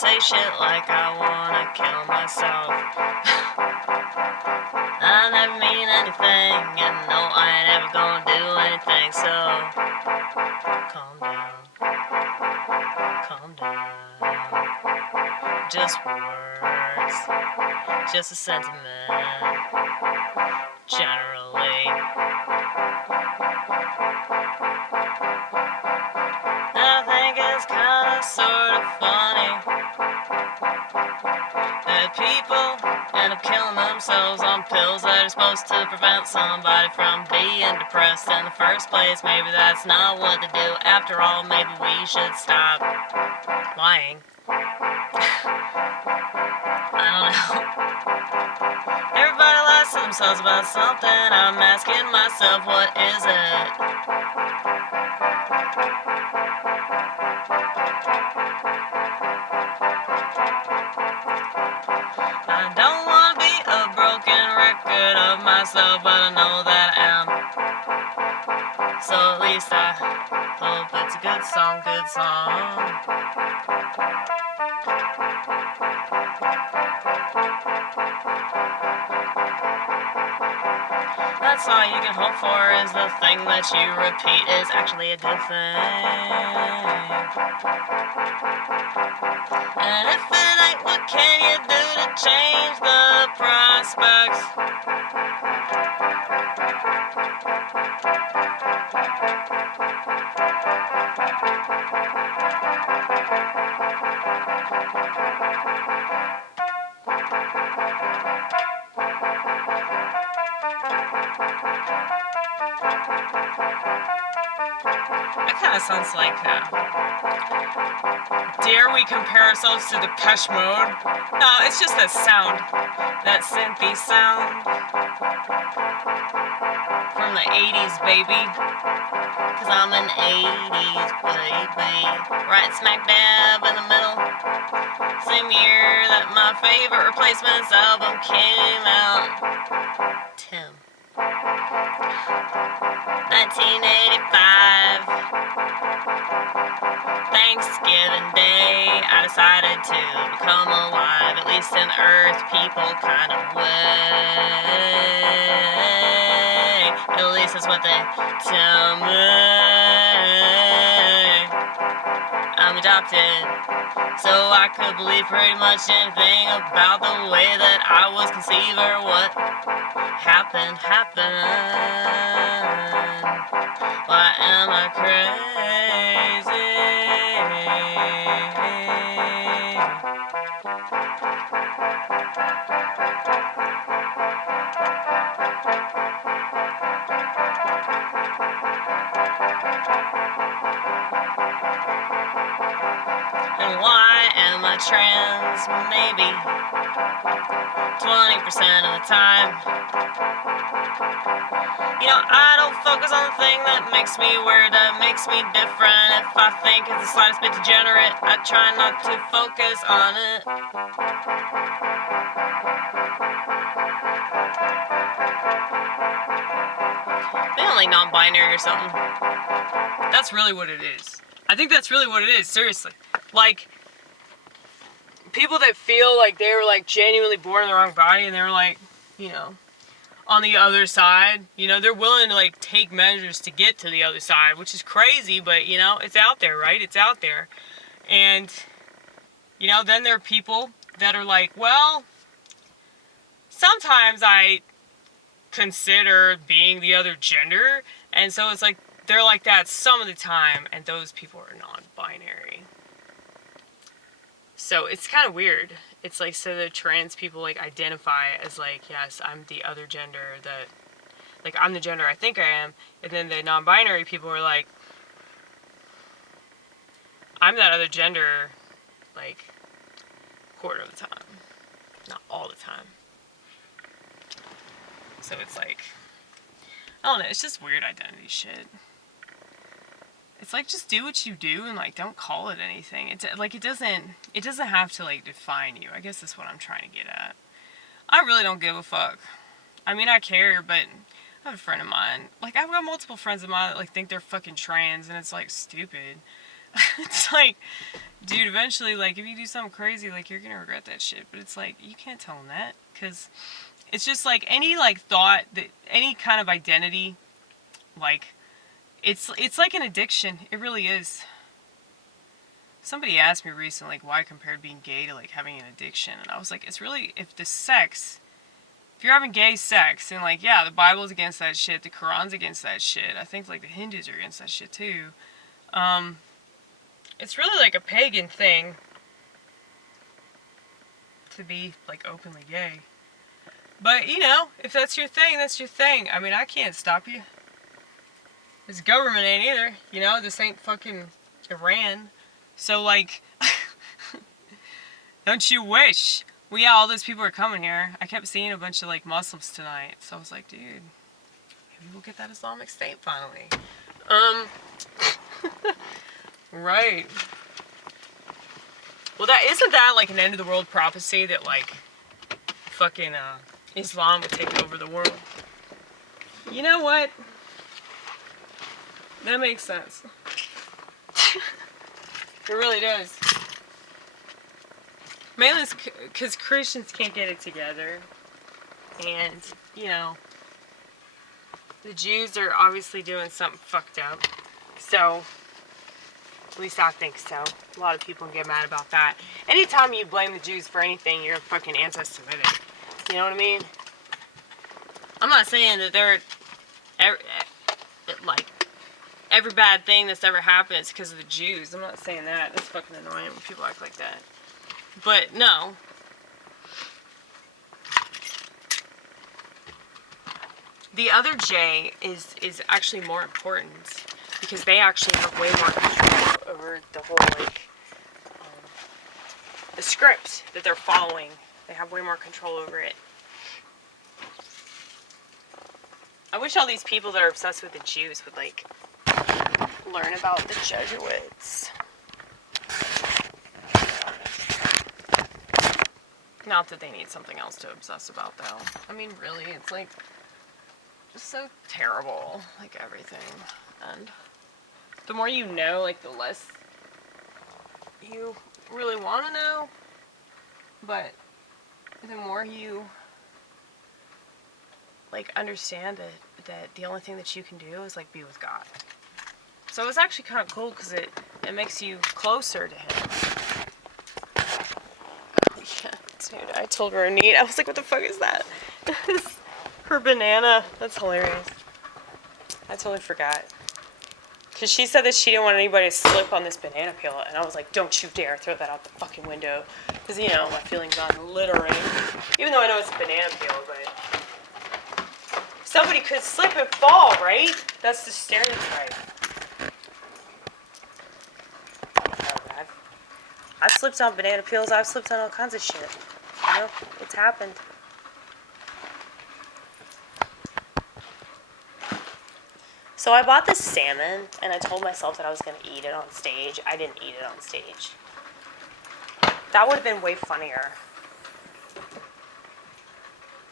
say shit like I wanna kill myself. I never mean anything, and no, I ain't ever gonna do anything, so calm down, calm down. Just words, just a sentiment, generally. I think it's kinda sorta funny that people end up killing themselves on pills that are supposed to prevent somebody from being depressed in the first place. Maybe that's not what they do. After all, maybe we should stop lying. I don't know. Everybody lies to themselves about something. I'm asking myself, what is it? I don't want to be a broken record of myself, but I know that I am. So at least I hope it's a good song, good song. That's all you can hope for, is the thing that you repeat is actually a good thing. And if it ain't, what can you do to change the prospects? That kind of sounds like, dare we compare ourselves to Depeche Mode? No, it's just that sound, that synthy sound from the 80s, baby. Cause I'm an 80s baby, right smack dab in the middle. Same year that my favorite Replacements album came out. Tim. 1985, Thanksgiving Day, I decided to become alive, at least in Earth people kind of way. At least that's what they tell me. I'm adopted, so I could believe pretty much anything about the way that I was conceived or what happened. Why am I crazy? And why am I trans? Maybe 20% of the time. You know, I don't focus on the thing that makes me weird, that makes me different. If I think it's the slightest bit degenerate, I try not to focus on it. They don't like non-binary or something. That's really what it is. I think that's really what it is, seriously. Like, people that feel like they were like genuinely born in the wrong body and they were like, you know, on the other side, you know, they're willing to like take measures to get to the other side, which is crazy, but you know, it's out there, right? It's out there. And, you know, then there are people that are like, well, sometimes I consider being the other gender, and so it's like, they're like that some of the time, and those people are non-binary. So it's kind of weird. It's like, so the trans people like identify as like, yes, I'm the other gender, that, like, I'm the gender I think I am, and then the non-binary people are like, I'm that other gender, like, quarter of the time, not all the time. So it's like, I don't know, it's just weird identity shit. It's like, just do what you do and like don't call it anything. It's like, it doesn't have to like define you. I guess that's what I'm trying to get at. I really don't give a fuck. I mean, I care, but I have a friend of mine, like, I've got multiple friends of mine that like think they're fucking trans, and it's like stupid. It's like, dude, eventually, like, if you do something crazy, like, you're gonna regret that shit. But it's like, you can't tell them that, because it's just like any, like, thought, that any kind of identity, like, it's like an addiction. It really is. Somebody asked me recently, like, why I compared being gay to, like, having an addiction. And I was like, it's really, if you're having gay sex, and, like, yeah, the Bible's against that shit, the Quran's against that shit, I think, like, the Hindus are against that shit, too. It's really, like, a pagan thing to be, like, openly gay. But, you know, if that's your thing, that's your thing. I mean, I can't stop you. This government ain't either, you know? This ain't fucking Iran. So, like, don't you wish? Well, yeah, all those people are coming here. I kept seeing a bunch of, like, Muslims tonight. So I was like, dude, maybe we'll get that Islamic State finally. Right. Well, isn't that, like, an end of the world prophecy that, like, fucking, Islam would take over the world? You know what? That makes sense. It really does. Mainly because Christians can't get it together. And, you know, the Jews are obviously doing something fucked up. So, at least I think so. A lot of people get mad about that. Anytime you blame the Jews for anything, you're fucking anti-Semitic. You know what I mean? I'm not saying that they're, like, every bad thing that's ever happened is because of the Jews. I'm not saying that. That's fucking annoying when people act like that. But, no. The other J is actually more important because they actually have way more control over the whole, like, the script that they're following. They have way more control over it. I wish all these people that are obsessed with the Jews would, like, learn about the Jesuits. Not that they need something else to obsess about, though. I mean, really, it's, like, just so terrible, like, everything. And the more you know, like, the less you really want to know. But the more you, like, understand that the only thing that you can do is, like, be with God. So it's actually kind of cool because it makes you closer to Him. Oh, yeah, dude, I told Ronnit, I was like, what the fuck is that? Her banana. That's hilarious. I totally forgot. Because she said that she didn't want anybody to slip on this banana peel. And I was like, don't you dare throw that out the fucking window. Because, you know, my feelings on littering. Even though I know it's a banana peel, but somebody could slip and fall, right? That's the stereotype. I've slipped on banana peels. I've slipped on all kinds of shit. You know, it's happened. So I bought this salmon, and I told myself that I was going to eat it on stage. I didn't eat it on stage. That would have been way funnier.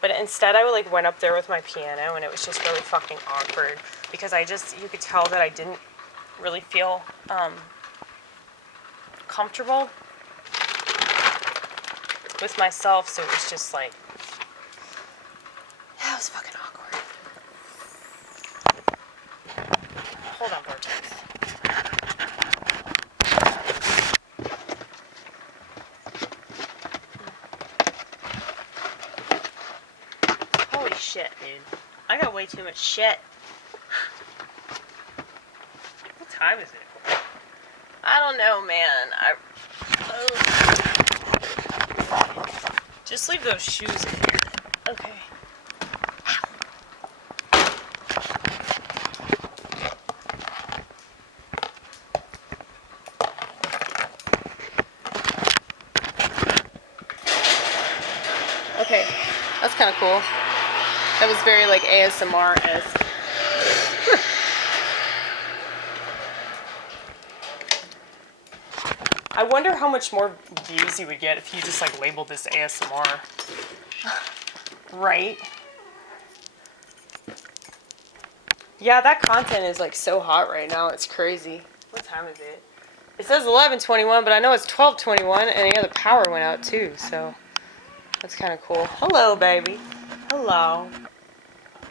But instead, I, like, went up there with my piano, and it was just really fucking awkward. Because you could tell that I didn't really feel comfortable with myself, so it was just like, yeah, it was fucking awkward. Hold on, Vortex. Holy shit, dude. I got way too much shit. What time is it? I don't know, man. Just leave those shoes in here. Okay. Okay, that's kind of cool. That was very, like, ASMR-esque. I wonder how much more views you would get if you just, like, labeled this ASMR. Right? Yeah, that content is, like, so hot right now. It's crazy. What time is it? It says 11:21, but I know it's 12:21, and the other power went out too, so that's kind of cool. Hello, baby. Hello.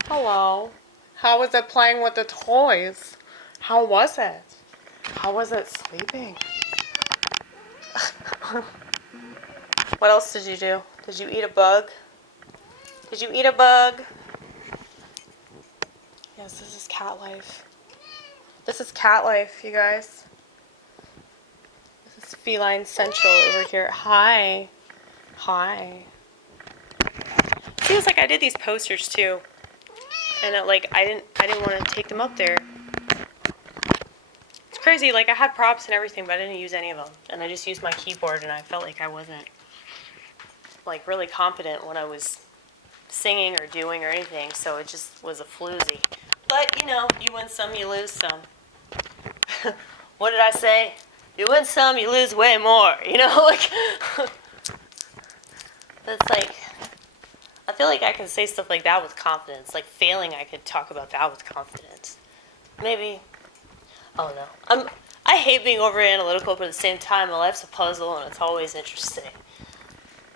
Hello. How was it playing with the toys? How was it? How was it sleeping? What else did you do? Did you eat a bug? Did you eat a bug? Yes, this is cat life. This is cat life, you guys. This is Feline Central over here. Hi. Hi. See, it's like I did these posters too. And I didn't want to take them up there. It's crazy, like I had props and everything, but I didn't use any of them. And I just used my keyboard, and I felt like I wasn't like really competent when I was singing or doing or anything, so it just was a floozy. But, you know, you win some, you lose some. What did I say? You win some, you lose way more. You know, like, that's like, I feel like I can say stuff like that with confidence. Like, failing, I could talk about that with confidence. Maybe, I don't know. I hate being over analytical, but at the same time, my life's a puzzle, and it's always interesting.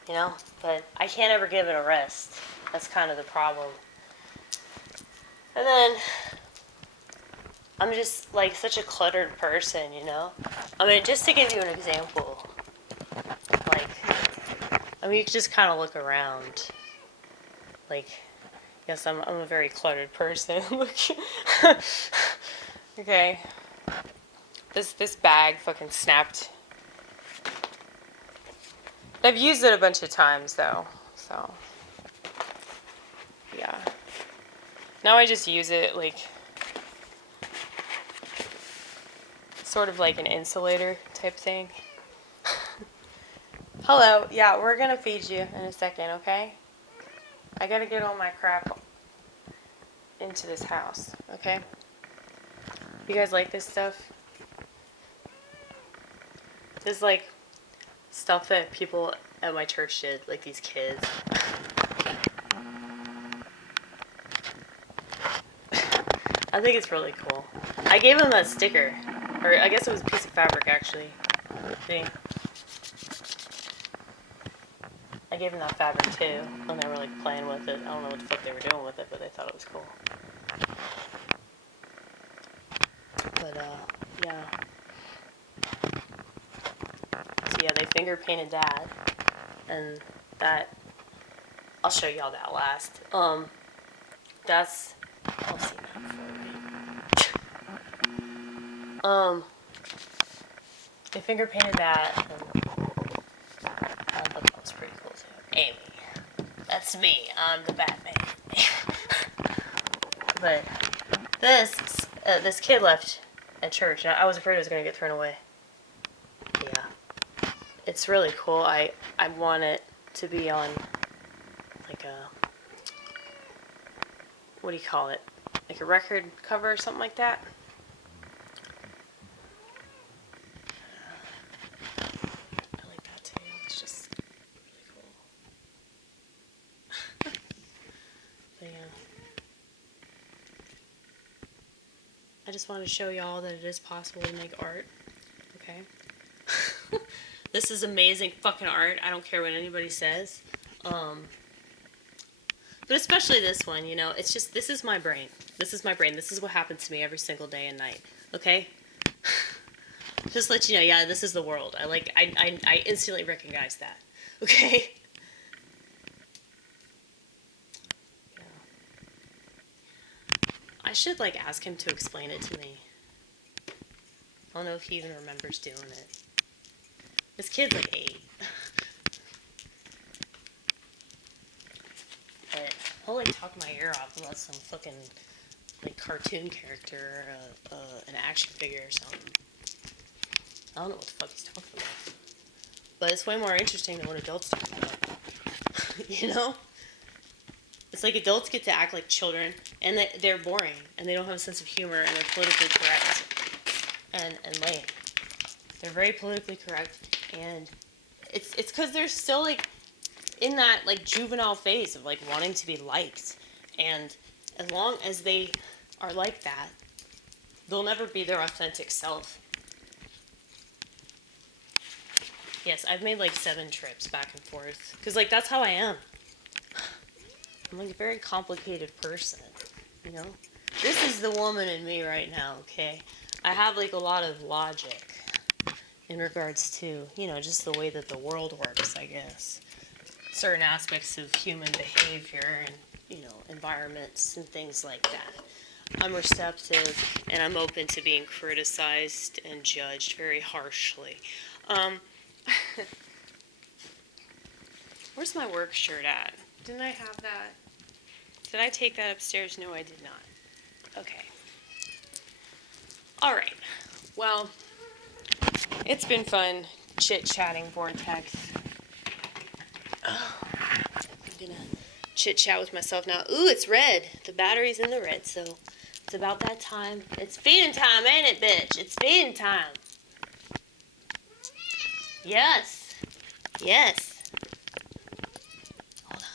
You know? But I can't ever give it a rest. That's kind of the problem. And then, I'm just, like, such a cluttered person, you know? I mean, just to give you an example, like, I mean, you can just kind of look around. Like, yes, I'm a very cluttered person. Okay. This bag fucking snapped. I've used it a bunch of times, though, so, yeah. Now I just use it, like, sort of like an insulator type thing. Hello. Yeah, we're gonna feed you in a second, okay? I gotta get all my crap into this house, okay? You guys like this stuff? This is like stuff that people at my church did, like these kids. I think it's really cool. I gave them that sticker. Or I guess it was a piece of fabric, actually. See? I gave them that fabric, too, when they were, like, playing with it. I don't know what the fuck they were doing with it, but they thought it was cool. But, yeah. So, yeah, they finger painted that. And that... I'll show y'all that last. That's... I'll see that for me. They finger painted that, and I thought that was pretty cool too. Amy, that's me. I'm the Batman. But this kid left at church, and I was afraid it was gonna get thrown away. Yeah, it's really cool. I want it to be on like a, what do you call it? Like a record cover or something like that. I just wanted to show y'all that it is possible to make art, okay? This is amazing fucking art. I don't care what anybody says. But especially this one, you know, it's just, this is my brain. This is my brain. This is what happens to me every single day and night, okay? Just let you know, yeah, this is the world. I instantly recognize that, okay? I should, like, ask him to explain it to me. I don't know if he even remembers doing it. This kid's, like, 8. But he'll, like, talk my ear off about some fucking, like, cartoon character or an action figure or something. I don't know what the fuck he's talking about. But it's way more interesting than what adults talk about. You know? It's like adults get to act like children, and they're boring, and they don't have a sense of humor, and they're politically correct and lame. They're very politically correct, and it's because they're still, like, in that, like, juvenile phase of, like, wanting to be liked. And as long as they are like that, they'll never be their authentic self. Yes, I've made like 7 trips back and forth. Because, like, that's how I am. I'm like a very complicated person, you know? This is the woman in me right now, okay? I have like a lot of logic in regards to, you know, just the way that the world works, I guess. Certain aspects of human behavior and, you know, environments and things like that. I'm receptive and I'm open to being criticized and judged very harshly. Where's my work shirt at? Didn't I have that? Did I take that upstairs? No, I did not. Okay. All right. Well, it's been fun chit-chatting, Vortex. I'm gonna chit-chat with myself now. Ooh, it's red. The battery's in the red, so it's about that time. It's feeding time, ain't it, bitch? It's feeding time. Yes. Yes. Hold on.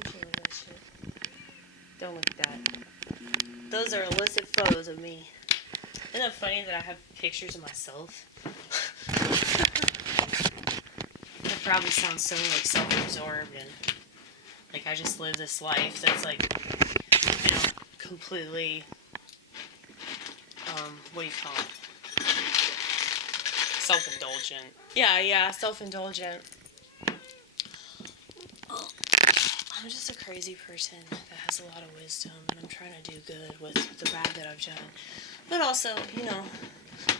Okay, with that shit. Don't look at that. Those are illicit photos of me. Isn't that funny that I have pictures of myself? That probably sounds so like self-absorbed and like I just live this life that's like, you know, completely, what do you call it? Self-indulgent. Yeah, self-indulgent. Oh, I'm just a crazy person that has a lot of wisdom and I'm trying to do good with the bad that I've done. But also, you know,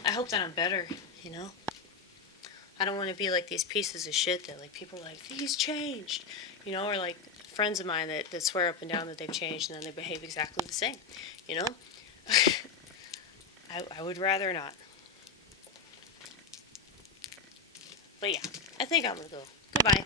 I hope that I'm better, you know? I don't want to be like these pieces of shit that like people are like, he's changed, you know, or like friends of mine that swear up and down that they've changed and then they behave exactly the same, you know? I would rather not. But yeah, I think I'm gonna go. Goodbye.